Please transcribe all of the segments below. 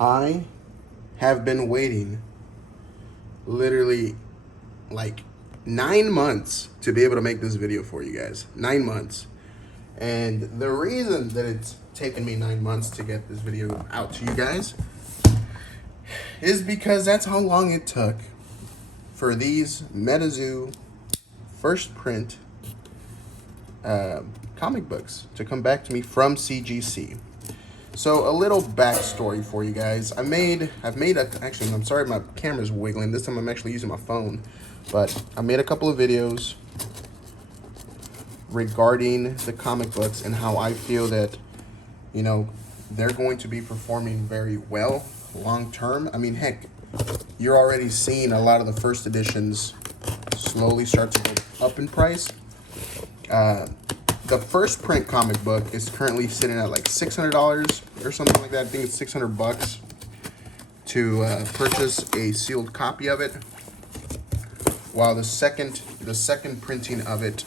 I have been waiting literally like 9 months to be able to make this video for you guys. 9 months. And the reason that it's taken me 9 months to get this video out to you guys is because that's how long it took for these Metazoo first print comic books to come back to me from CGC. So a little backstory for you guys. Actually, I'm sorry my camera's wiggling. This time I'm actually using my phone. But I made a couple of videos regarding the comic books and how I feel that, you know, they're going to be performing very well long term. I mean, heck, you're already seeing a lot of the first editions slowly start to go up in price. The first print comic book is currently sitting at like $600 or something like that. I think it's $600 to purchase a sealed copy of it. While the second printing of it,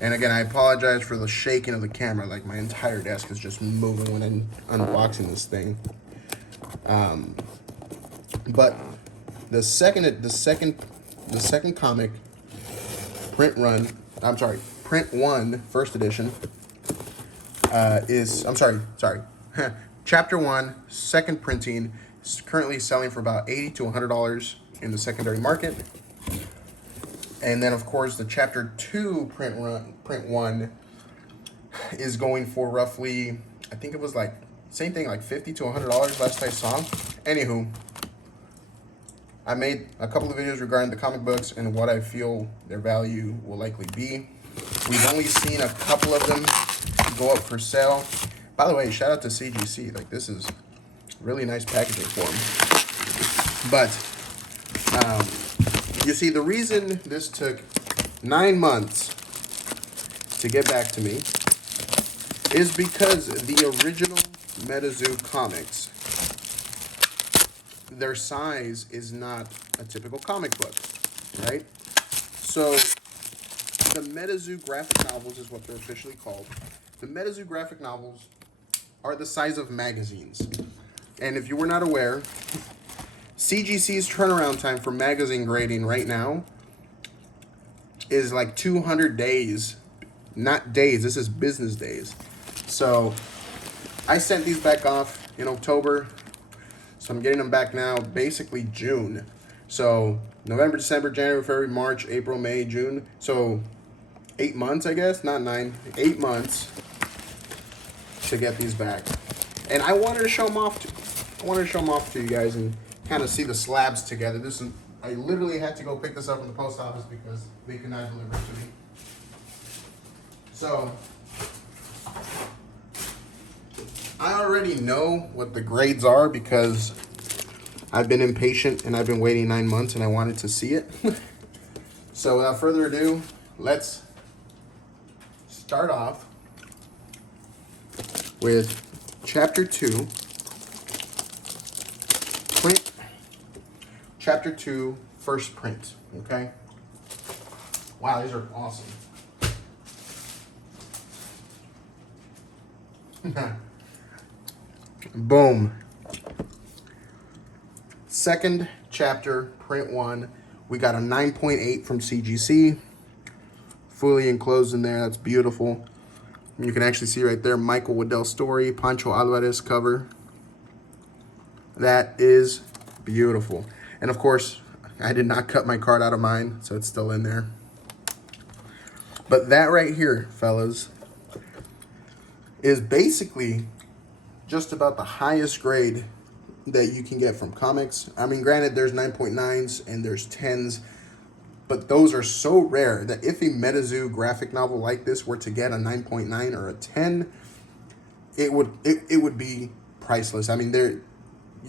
and again, I apologize for the shaking of the camera. Like my entire desk is just moving when I'm unboxing this thing. But the second comic print one first edition chapter 1 second printing is currently selling for about $80 to $100 in the secondary market. And then of course the chapter 2 print 1 is going for roughly, I think it was like same thing, like $50 to $100 last I saw. Anywho, I made a couple of videos regarding the comic books and what I feel their value will likely be. We've only seen a couple of them go up for sale. By the way, shout out to CGC. Like, this is really nice packaging for them. But you see, the reason this took 9 months to get back to me is because the original Metazoo comics, their size is not a typical comic book, right? So the Metazoo graphic novels is what they're officially called. The Metazoo graphic novels are the size of magazines. And if you were not aware, CGC's turnaround time for magazine grading right now is like 200 days. Not days, this is business days. So I sent these back off in October. So I'm getting them back now, basically June. So November, December, January, February, March, April, May, June. So 8 months, I guess, not 9, 8 months to get these back. And I wanted to show them off to you guys and kind of see the slabs together. I literally had to go pick this up from the post office because they could not deliver it to me. So I already know what the grades are because I've been impatient and I've been waiting 9 months and I wanted to see it. So without further ado, let's start off with chapter 2, chapter 2 first print, okay? Wow, these are awesome. Boom. Second chapter, print 1. We got a 9.8 from CGC. Fully enclosed in there. That's beautiful. You can actually see right there, Michael Waddell story, Pancho Alvarez cover. That is beautiful. And of course, I did not cut my card out of mine, so it's still in there. But that right here, fellas, is basically just about the highest grade that you can get from comics. I mean, granted, there's 9.9s and there's 10s, but those are so rare that if a Metazoo graphic novel like this were to get a 9.9 or a 10, it would be priceless. I mean,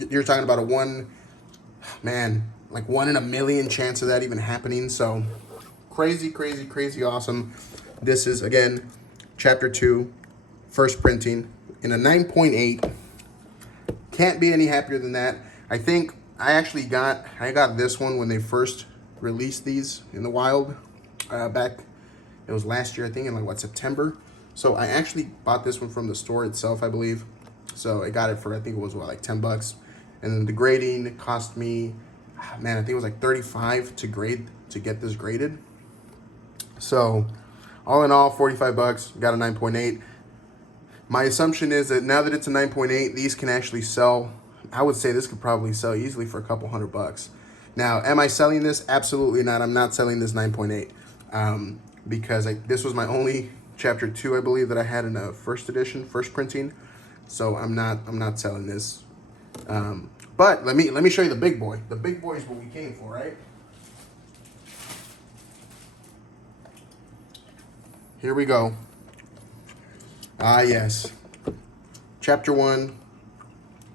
you're talking about a one in a million chance of that even happening. So crazy, crazy, crazy awesome. This is, again, chapter 2, first printing in a 9.8. Can't be any happier than that. I think I got this one when they first released these in the wild back, it was last year, I think, in like September. So I actually bought this one from the store itself, I believe. So I got it for, I think it was like $10. And then the grading cost me, man, I think it was like $35 to grade, to get this graded. So all in all, 45 bucks, got a 9.8. My assumption is that now that it's a 9.8, these can actually sell. I would say this could probably sell easily for a couple $100. Now, am I selling this? Absolutely not. I'm not selling this 9.8 because this was my only chapter 2, I believe, that I had in a first edition, first printing. So I'm not selling this. But let me show you the big boy. The big boy is what we came for, right? Here we go. Ah, yes. Chapter 1,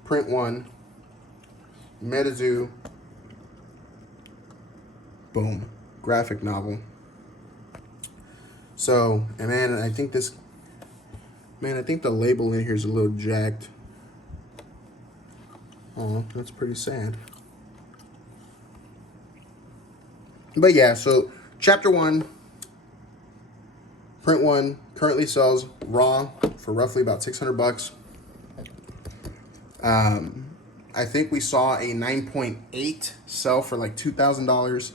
Print 1, Metazoo. Boom. Graphic novel. So, and man, I think the label in here is a little jacked. Oh, that's pretty sad. But yeah, so chapter 1, Print 1 currently sells raw for roughly about 600 bucks. I think we saw a 9.8 sell for like $2,000.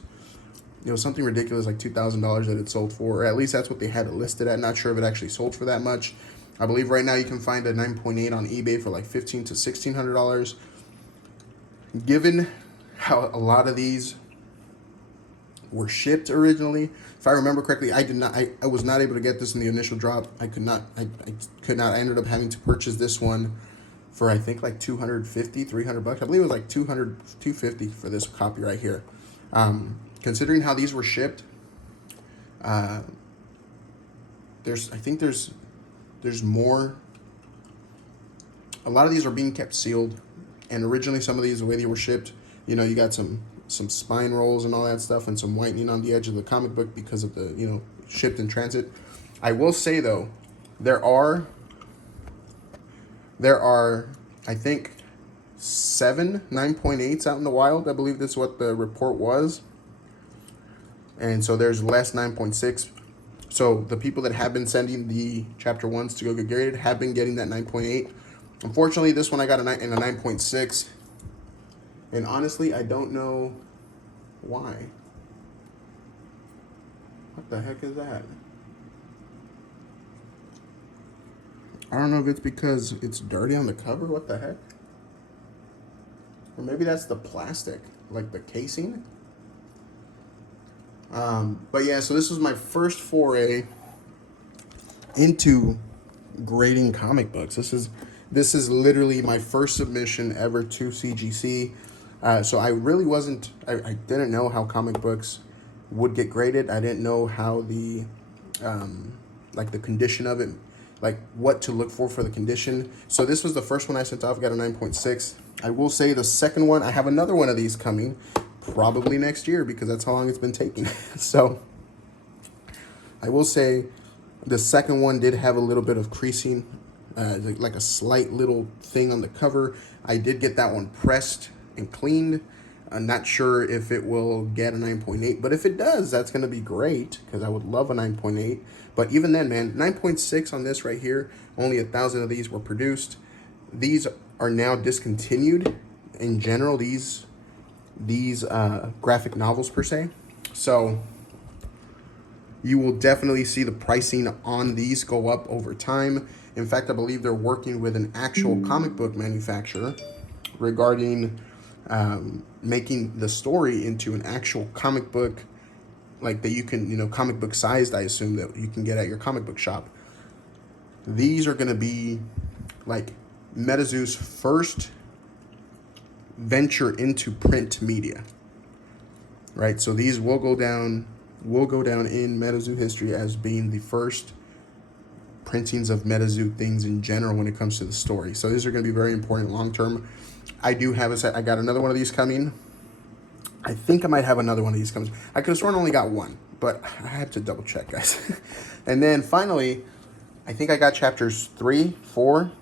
You know, something ridiculous like $2,000 that it sold for, or at least that's what they had it listed at. Not sure if it actually sold for that much. I believe right now you can find a 9.8 on eBay for like $1,500 to $1,600. Given how a lot of these were shipped originally, if I remember correctly, I was not able to get this in the initial drop. I could not. I ended up having to purchase this one for I think like $250, $300. I believe it was like $250 for this copy right here. Considering how these were shipped, there's more. A lot of these are being kept sealed, and originally some of these, the way they were shipped, you know, you got some spine rolls and all that stuff, and some whitening on the edge of the comic book because of the, you know, shipped in transit. I will say though, there are I think 7 9.8s out in the wild. I believe that's what the report was. And so there's less 9.6. So the people that have been sending the chapter 1s to go get graded have been getting that 9.8. Unfortunately, this one I got in a 9.6. And honestly, I don't know why. What the heck is that? I don't know if it's because it's dirty on the cover. What the heck? Or maybe that's the plastic, like the casing. But yeah, so this was my first foray into grading comic books. This is literally my first submission ever to CGC. So I really wasn't, I didn't know how comic books would get graded. I didn't know how the, like the condition of it, like what to look for the condition. So this was the first one I sent off, got a 9.6. I will say the second one, I have another one of these coming probably next year because that's how long it's been taking. So I will say the second one did have a little bit of creasing, like a slight little thing on the cover. I did get that one pressed and cleaned. I'm not sure if it will get a 9.8, but if it does, that's going to be great because I would love a 9.8. But even then, man, 9.6 on this right here, only 1,000 of these were produced. These are now discontinued in general, these graphic novels per se. So you will definitely see the pricing on these go up over time. In fact, I believe they're working with an actual comic book manufacturer regarding making the story into an actual comic book, like that you can, you know, comic book sized, I assume, that you can get at your comic book shop. These are going to be like Metazoo's first venture into print media, right? So these will go down in Metazoo history as being the first printings of Metazoo things in general when it comes to the story. So these are going to be very important long term. I do have a set. I got another one of these coming. I think I might have another one of these coming. I could have sworn I only got one, but I had to double check, guys. And then finally, I think I got chapters 3, 4,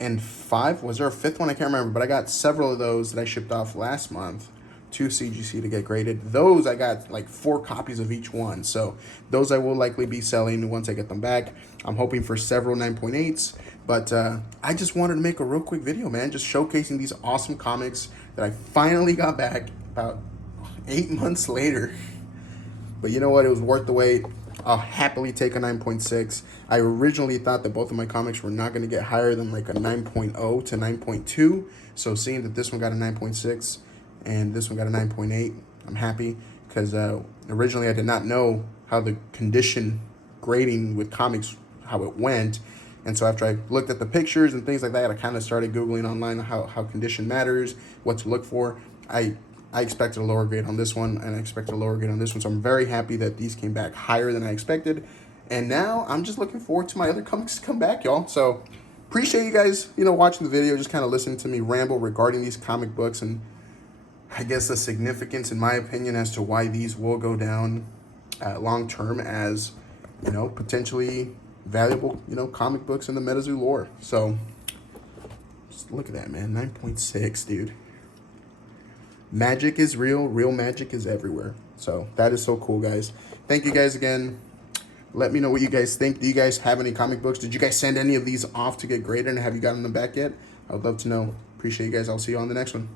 and 5. Was there a 5th one? I can't remember, but I got several of those that I shipped off last month to CGC to get graded. Those I got like 4 copies of each one. So those I will likely be selling once I get them back. I'm hoping for several 9.8s. But I just wanted to make a real quick video, man, just showcasing these awesome comics that I finally got back about 8 months later. But you know what? It was worth the wait. I'll happily take a 9.6. I originally thought that both of my comics were not going to get higher than like a 9.0 to 9.2. So seeing that this one got a 9.6 and this one got a 9.8, I'm happy, because originally I did not know how the condition grading with comics, how it went. And so after I looked at the pictures and things like that, I kind of started Googling online how condition matters, what to look for. I expected a lower grade on this one, and I expected a lower grade on this one. So I'm very happy that these came back higher than I expected. And now I'm just looking forward to my other comics to come back, y'all. So appreciate you guys, watching the video, just kind of listening to me ramble regarding these comic books, and I guess the significance, in my opinion, as to why these will go down long term as, potentially valuable, comic books in the Metazoo lore. So just look at that, man. 9.6, dude. Magic is real. Real magic is everywhere. So that is so cool, guys. Thank you guys again. Let me know what you guys think. Do you guys have any comic books? Did you guys send any of these off to get graded, and have you gotten them back yet? I would love to know. Appreciate you guys. I'll see you on the next one.